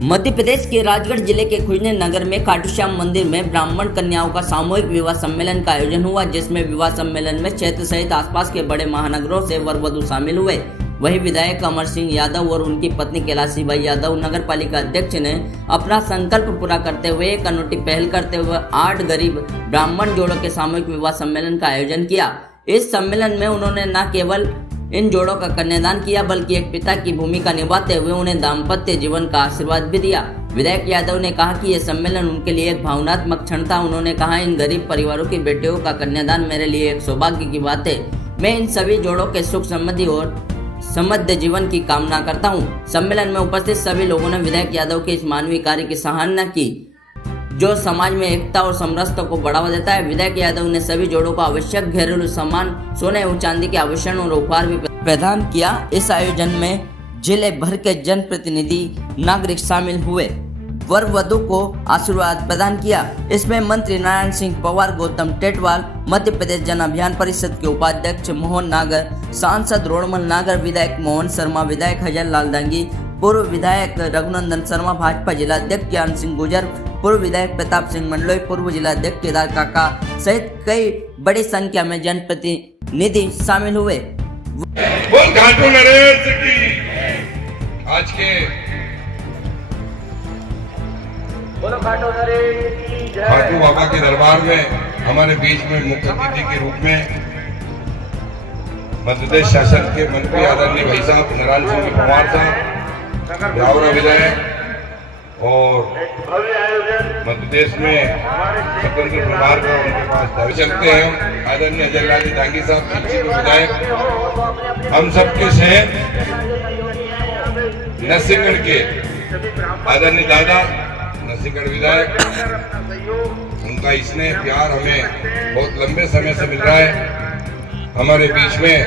मध्य प्रदेश के राजगढ़ जिले के खुजने नगर में खाटू श्याम मंदिर में ब्राह्मण कन्याओं का सामूहिक विवाह सम्मेलन का आयोजन हुआ, जिसमें विवाह सम्मेलन में क्षेत्र सहित आसपास के बड़े महानगरों से वर वधु शामिल हुए। वहीं विधायक अमर सिंह यादव और उनकी पत्नी कैलाशी बाई यादव नगर पालिका अध्यक्ष ने अपना संकल्प पूरा करते हुए एक अनूठी पहल करते हुए 8 गरीब ब्राह्मण जोड़ों के सामूहिक विवाह सम्मेलन का आयोजन किया। इस सम्मेलन में उन्होंने न केवल इन जोड़ों का कन्यादान किया बल्कि एक पिता की भूमिका निभाते हुए उन्हें दाम्पत्य जीवन का आशीर्वाद भी दिया। विधायक यादव ने कहा कि यह सम्मेलन उनके लिए एक भावनात्मक क्षण था। उन्होंने कहा, इन गरीब परिवारों की बेटियों का कन्यादान मेरे लिए एक सौभाग्य की बात है। मैं इन सभी जोड़ों के सुख समृद्धि और समृद्ध जीवन की कामना करता हूँ। सम्मेलन में उपस्थित सभी लोगों ने विधायक यादव के इस मानवीय कार्य की सराहना की, जो समाज में एकता और समरसता को बढ़ावा देता है। विधायक यादव ने सभी जोड़ों को आवश्यक घरेलू सामान, सोने और चांदी के आभूषण और उपहार भी प्रदान किया। इस आयोजन में जिले भर के जनप्रतिनिधि नागरिक शामिल हुए, वर वधु को आशीर्वाद प्रदान किया। इसमें मंत्री नारायण सिंह पवार, गौतम टेटवाल, मध्य प्रदेश जन अभियान परिषद के उपाध्यक्ष मोहन नागर, सांसद रोड़मल नागर, विधायक मोहन शर्मा, विधायक हजरलाल दांगी, पूर्व विधायक रघुनंदन शर्मा, भाजपा जिला अध्यक्ष ज्ञान सिंह गुजर, पूर्व विधायक प्रताप सिंह मंडलोई, पूर्व जिला अध्यक्ष केदार काका सहित कई बड़ी संख्या में जनप्रतिनिधि शामिल हुए। बोल घाटू नरेश की। आज के खाटू बाबा के दरबार में हमारे बीच में मुख्य अतिथि के रूप में मध्य प्रदेश शासन के मंत्री आदरणीय भाई साहब नारायण सिंह पवार साहब, ब्रावरा विधायक और मध्य प्रदेश में स्वतंत्र प्रभार का उनके पास दावे चलते हैं आदरणीय हजरलाल दांगी साहब, शिक्षक विधायक, हम सबके शहर नरसिंहगढ़ के आदरणीय दादा नरसिंहगढ़ विधायक, उनका स्नेह प्यार हमें बहुत लंबे समय से मिल रहा है। हमारे बीच में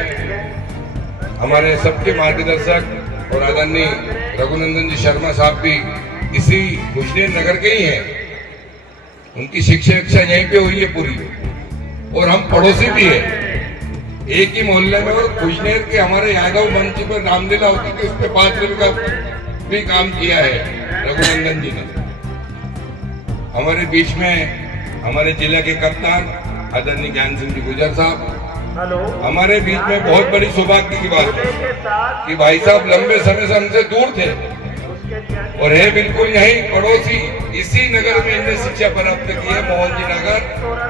हमारे सबके मार्गदर्शक और आदरणीय रघुनंदन जी शर्मा साहब भी इसी खुजनेर नगर के ही हैं। उनकी शिक्षा यहीं पे हुई है पूरी, और हम पड़ोसी भी हैं, एक ही मोहल्ले में। और खुजनेर के हमारे यादव मंच पर रामलीला होती थी, उस पर 5 दिन का भी काम किया है रघुनंदन जी ने। हमारे बीच में हमारे जिला के कप्तान आदरणीय ज्ञान सिंह जी गुजर साहब, हमारे बीच में बहुत बड़ी सौभाग्य की बात है कि भाई साहब लंबे समय से हमसे दूर थे और है बिल्कुल यही पड़ोसी। इसी नगर में इनने शिक्षा प्राप्त की है, मोहन जी नगर,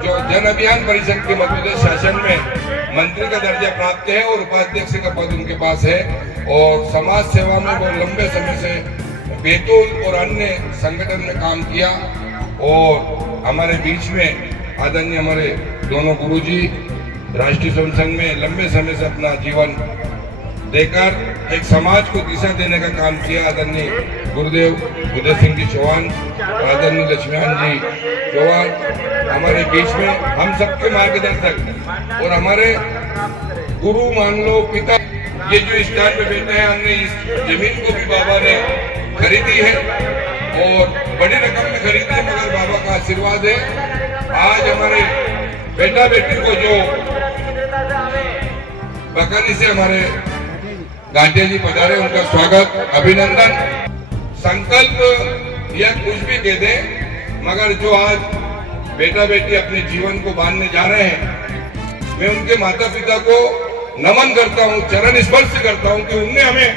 जो जन अभियान परिषद के मध्य प्रदेश शासन में मंत्री का दर्जा प्राप्त है और उपाध्यक्ष का पद उनके पास है। और समाज सेवा में वो लंबे समय से बैतूल और अन्य संगठन में काम किया। और हमारे बीच में आदरणीय हमारे दोनों गुरुजी राष्ट्रीय स्वयं संघ में लंबे समय से अपना जीवन देकर एक समाज को दिशा देने का काम किया। आदरणीय गुरुदेव उदय सिंह जी चौहान, आदरणीय लक्ष्मण जी चौहान हमारे बीच में, हम सबके मार्गदर्शक और हमारे गुरु मान लो, पिता। ये जो स्थान पे बैठे हैं, हमने इस जमीन को भी बाबा ने खरीदी है और बड़ी रकम में खरीदी है, मगर बाबा का आशीर्वाद है। आज हमारे बेटा बेटी को जो बकरी से हमारे गांधी जी पधारे, उनका स्वागत, अभिनंदन। संकल्प या कुछ भी दे दे, मगर जो आज बेटा बेटी अपने जीवन को बांधने जा रहे हैं, मैं उनके माता पिता को नमन करता हूँ, चरण स्पर्श करता हूँ कि उनने हमें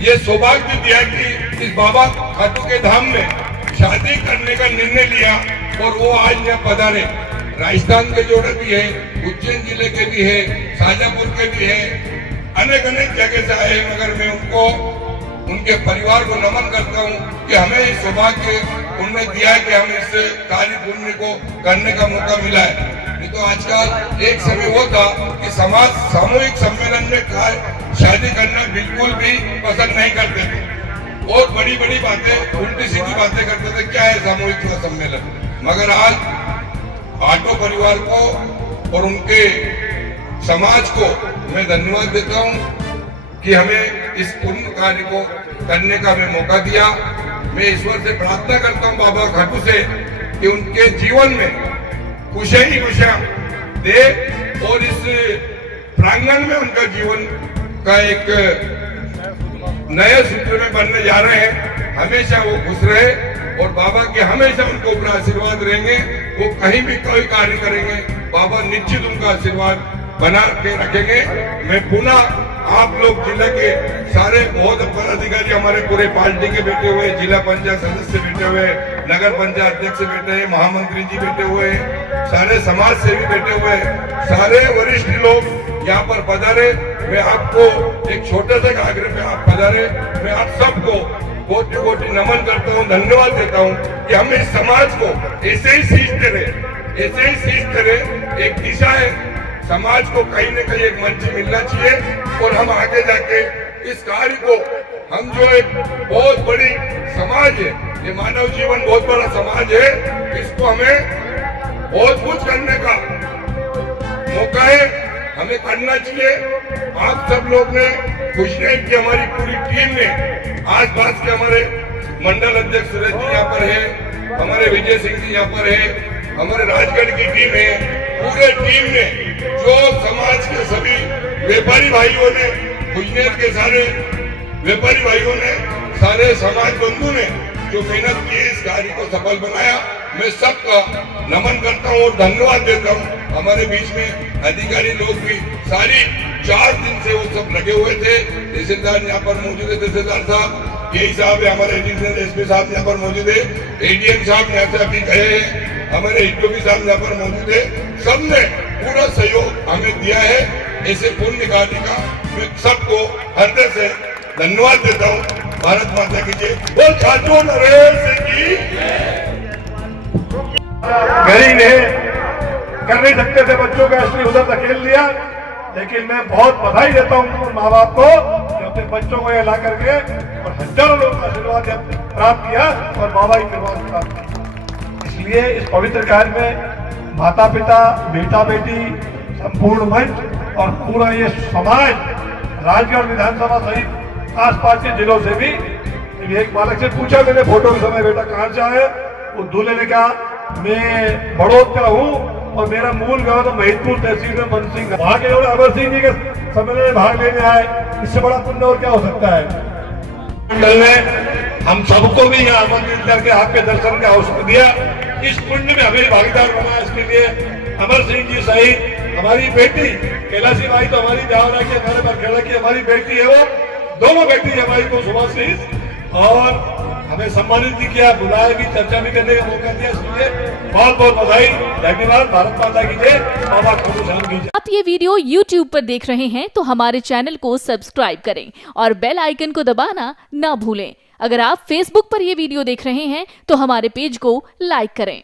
ये सौभाग्य दिया कि इस बाबा खाटू के धाम में शादी करने का निर्णय लिया और वो आज यहाँ पधारे। राजस्थान के जोड़े भी है, उज्जैन जिले के भी है, शाजापुर के भी है, अनेक जगह से आए, मगर मैं उनको, उनके परिवार को नमन करता हूँ कि हमें इस सौभाग्य उन्होंने दिया है कि हमें इस कार्य पुण्य को करने का मौका मिला है। नहीं तो आजकल एक समय वो था कि समाज सामूहिक सम्मेलन में शादी करना बिल्कुल भी पसंद नहीं करते थे, बहुत बड़ी बड़ी बातें, उल्टी सीधी बातें करते थे, क्या है सामूहिक सम्मेलन। मगर आज आटो परिवार को और उनके समाज को मैं धन्यवाद देता हूं कि हमें इस पुण्य कार्य को करने का मैं मौका दिया। मैं ईश्वर से प्रार्थना करता हूं बाबा खाटू से कि उनके जीवन में खुशियां ही खुशियां दे और इस प्रांगण में उनका जीवन का एक नए सूत्र में बनने जा रहे हैं। हमेशा वो खुश रहे और बाबा के हमेशा उनको ऊपर आशीर्वाद रहेंगे। वो कहीं भी कोई कार्य करेंगे, बाबा निश्चित उनका आशीर्वाद बना के रखेंगे। मैं पुनः आप लोग जिले के सारे बहुत पदाधिकारी हमारे पूरे पार्टी के बैठे हुए, जिला पंचायत सदस्य बैठे हुए, नगर पंचायत अध्यक्ष बैठे हैं, महामंत्री जी बैठे हुए, सारे समाज सेवी बैठे हुए, सारे वरिष्ठ लोग यहाँ पर पधारे। मैं आपको एक छोटे से आग्रह में आप पधारे। मैं आप सबको कोटि कोटि नमन करता हूँ, धन्यवाद देता हूँ कि हम इस समाज को ऐसे ही सीखते रहे, ऐसे ही सीखते रहे। एक दिशा है, समाज को कहीं न कहीं एक मंच मिलना चाहिए और हम आगे जाके इस कार्य को, हम जो एक बहुत बड़ी समाज है, ये मानव जीवन बहुत बड़ा समाज है, इसको हमें बहुत कुछ करने का मौका है, हमें करना चाहिए। आप सब लोग ने खुश नहीं की, हमारी पूरी टीम ने, आस पास के हमारे मंडल अध्यक्ष सुरेश जी यहाँ पर है, हमारे विजय सिंह जी यहाँ पर है, हमारे राजगढ़ की टीम है, पूरे टीम ने, जो समाज के सभी व्यापारी भाइयों ने, गुजनेर के सारे व्यापारी भाइयों ने, सारे समाज बंधु ने जो मेहनत की इस कार्य को सफल बनाया, मैं सबका नमन करता हूँ और धन्यवाद देता हूँ। हमारे बीच में अधिकारी लोग भी सारी 4 दिन से वो सब लगे हुए थे। तहसीलदार यहाँ पर मौजूद है, तहसीलदार साहब, यही साहब है, हमारे एडिशनल एसपी साहब यहाँ पर मौजूद है, एडीएम साहब यहाँ से अभी गए हैं, हमारे एसडीओपी साहब यहाँ पर मौजूद है। सबने पूरा सहयोग हमें दिया है। ऐसे पुण्य कार्य का मैं सबको हृदय से धन्यवाद देता हूँ। भारत माता की जय। बोल खाटू नरेश की। गरीब ने कर नहीं सकते थे, बच्चों का इसलिए उधर धकेल दिया, लेकिन मैं बहुत बधाई देता हूँ माँ बाप को कि अपने बच्चों को यहाँ ला करके और हजारों लोगों का आशीर्वाद प्राप्त किया और बाबा की कृपा प्राप्त की। इसलिए इस पवित्र कार्य में माता पिता, बेटा बेटी, संपूर्ण मंच और पूरा ये समाज, राजगढ़ विधानसभा सहित आसपास के जिलों से भी। एक बालक से पूछा मैंने फोटो के समय, बेटा कहाँ से आए? वो दूल्हे ने कहा मैं बड़ौद का हूँ और मेरा मूल गांव तो महिदपुर तहसील में मनसिंह। वहां के लोग अमर सिंह जी के सम्मेलन में भाग लेने आए, इससे बड़ा पुण्य और क्या हो सकता है। मंडल ने हम सबको भी यहाँ आमंत्रित करके आपके दर्शन का अवसर दिया। इस पुण्य में हमें भागीदार बनाया। इसके लिए अमर सिंह जी सहित हमारी बेटी कैलाशी बाई, तो हमारी देवरा की, हमारे बरखेड़ा की हमारी बेटी है, वो दोनों बेटी हमारी को सुभाषिस, और हमें सम्मानित भी किया, बुलाया भी, चर्चा भी करने का मौका दिया। इसलिए बहुत बहुत बधाई, धन्यवाद। भारत माता की जय, बाबा खाटू श्याम की जय। आप ये वीडियो YouTube पर देख रहे हैं तो हमारे चैनल को सब्सक्राइब करें और बेल आइकन को दबाना ना भूलें। अगर आप Facebook पर ये वीडियो देख रहे हैं तो हमारे पेज को लाइक करें।